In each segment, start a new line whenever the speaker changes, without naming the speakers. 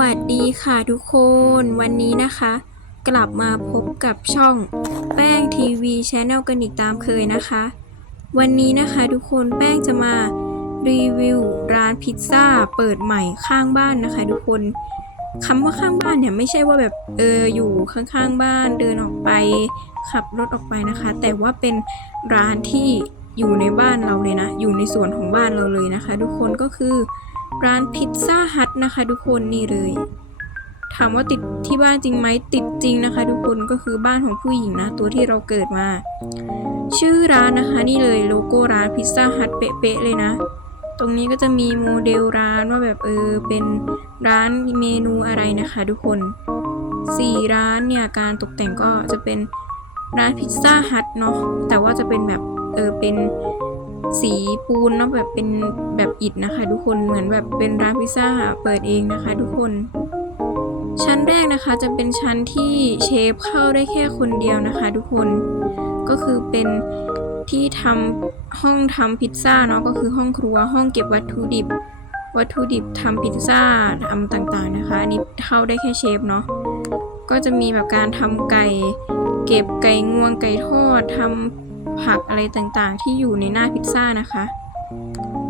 วัสดีค่ะทุกคนวันนี้นะคะ กลับมาพบกับช่องแป้งทีวีชแนลกันอีกตามเคยนะคะ วันนี้นะคะทุกคนแป้งจะมารีวิวร้านพิซซ่าเปิดใหม่ข้างบ้านนะคะทุกคนคำว่าข้างบ้านเนี่ยไม่ใช่ว่าแบบเอออยู่ข้างๆบ้านเดินออกไป ขับรถออกไปนะคะ แต่ว่าเป็นร้านที่อยู่ในบ้านเราเลยนะ อยู่ในส่วนของบ้านเราเลยนะคะ ทุกคนก็คือ ร้านพิซซ่าฮัทนะคะ ทุกคนนี่เลย ถามว่าติดที่บ้านจริงไหมติดจริงนะคะ ทุกคนก็คือบ้านของผู้หญิงนะ ตัวที่เราเกิดมา ชื่อร้านนะคะ นี่เลยโลโก้ร้านพิซซ่าฮัทเป๊ะๆเลยนะ ตรงนี้ก็จะมีโมเดลร้านว่าแบบเออเป็นร้านเมนูอะไรนะคะ ทุกคนสี่ร้านเนี่ยการตกแต่งก็จะเป็นร้านพิซซ่าฮัทเนาะแต่ว่าจะเป็นแบบเออเป็น สีปูนเนาะแบบเป็นแบบอิฐนะคะ ทุกคนเหมือนแบบเป็นร้านพิซซ่าเปิดเองนะคะ ทุกคน ชั้นแรกนะคะจะเป็นชั้นที่เชฟเข้าได้แค่คนเดียวนะคะ ทุกคนก็คือเป็นที่ทำห้องทำพิซซ่าเนาะก็คือห้องครัวห้องเก็บวัตถุดิบ วัตถุดิบทำพิซซ่าทำต่างๆนะคะอันนี้เข้าได้แค่เชฟเนาะก็จะมีแบบการทำไก่ เก็บไก่งวงไก่ทอดทำ ผักอะไรต่างๆ ที่อยู่ในหน้าพิซซ่านะคะ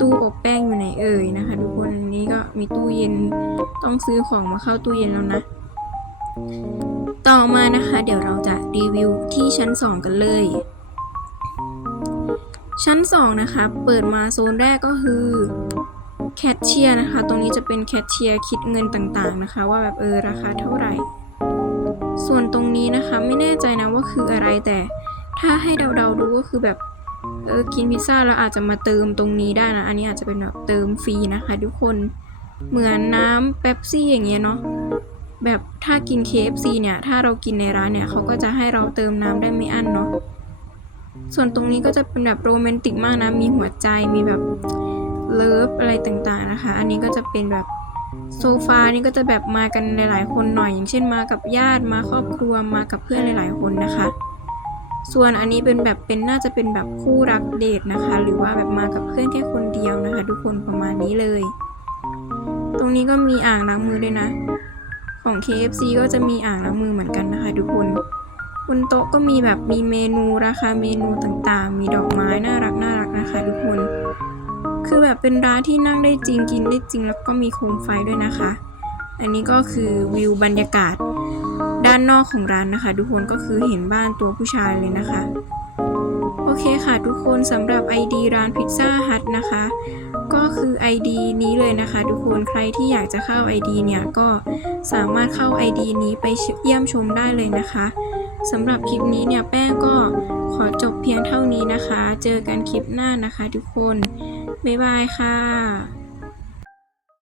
ตู้อบแป้งอยู่ไหนเอ่ยนะคะ ทุกคนอันนี้ก็มีตู้เย็นต้องซื้อของมาเข้าตู้เย็นแล้วนะ ต่อมานะคะ เดี๋ยวเราจะรีวิวที่ชั้น 2 กันเลย ชั้น 2 นะคะ เปิดมาโซนแรกก็คือแคชเชียร์นะคะ ตรงนี้จะเป็นแคชเชียร์คิดเงินต่างๆนะคะ ว่าแบบเออราคาเท่าไหร่ ส่วนตรงนี้นะคะไม่แน่ใจนะว่าคืออะไรแต่ ถ้าให้เดาๆดูก็คือแบบเออกินพิซซ่าแล้วอาจจะมาเติมตรงนี้ได้นะ อันนี้อาจจะเป็นแบบเติมฟรีนะคะทุกคน เหมือนน้ำเป๊ปซี่อย่างเงี้ยเนาะ แบบถ้ากิน KFC เนี่ย ถ้าเรากินในร้านเนี่ยเขาก็จะให้เราเติมน้ำได้ไม่อั้นเนาะ ส่วนตรงนี้ก็จะเป็นแบบโรแมนติกมากนะ มีหัวใจ มีแบบเลิฟอะไรต่างๆนะคะ อันนี้ก็จะเป็นแบบโซฟานี่ก็จะแบบมากันหลายๆ คนหน่อย อย่างเช่นมากับญาติ มาครอบครัว มากับเพื่อนหลายๆ คนนะคะ ส่วนอันนี้เป็นแบบเป็นน่าจะเป็นแบบคู่รักเดทนะคะ หรือว่าแบบมากับเพื่อนแค่คนเดียวนะคะ ทุกคนประมาณนี้เลย ตรงนี้ก็มีอ่างล้างมือด้วยนะ ของ KFC ก็จะมีอ่างล้างมือเหมือนกันนะคะ ทุกคนบนโต๊ะก็มีแบบมีเมนูราคาเมนูต่างๆ มีดอกไม้น่ารักน่ารักนะคะ ทุกคน คือแบบเป็นร้านที่นั่งได้จริงกินได้จริงแล้วก็มีโคมไฟด้วยนะคะ อันนี้ก็คือวิวบรรยากาศ ด้านนอกของร้านนะคะ ทุกคนก็คือเห็นบ้านตัวผู้ชายเลยนะคะ โอเคค่ะทุกคนสำหรับ ID ร้านพิซซ่าฮัทนะคะ ก็คือ ID นี้เลยนะคะ ทุกคนใครที่อยากจะเข้า ID เนี่ยก็สามารถเข้า ID นี้ไปเยี่ยมชมได้เลยนะคะสำหรับคลิปนี้เนี่ยแป้งก็ขอจบเพียงเท่านี้นะคะ เจอกันคลิปหน้านะคะ ทุกคน บ๊ายบายค่ะ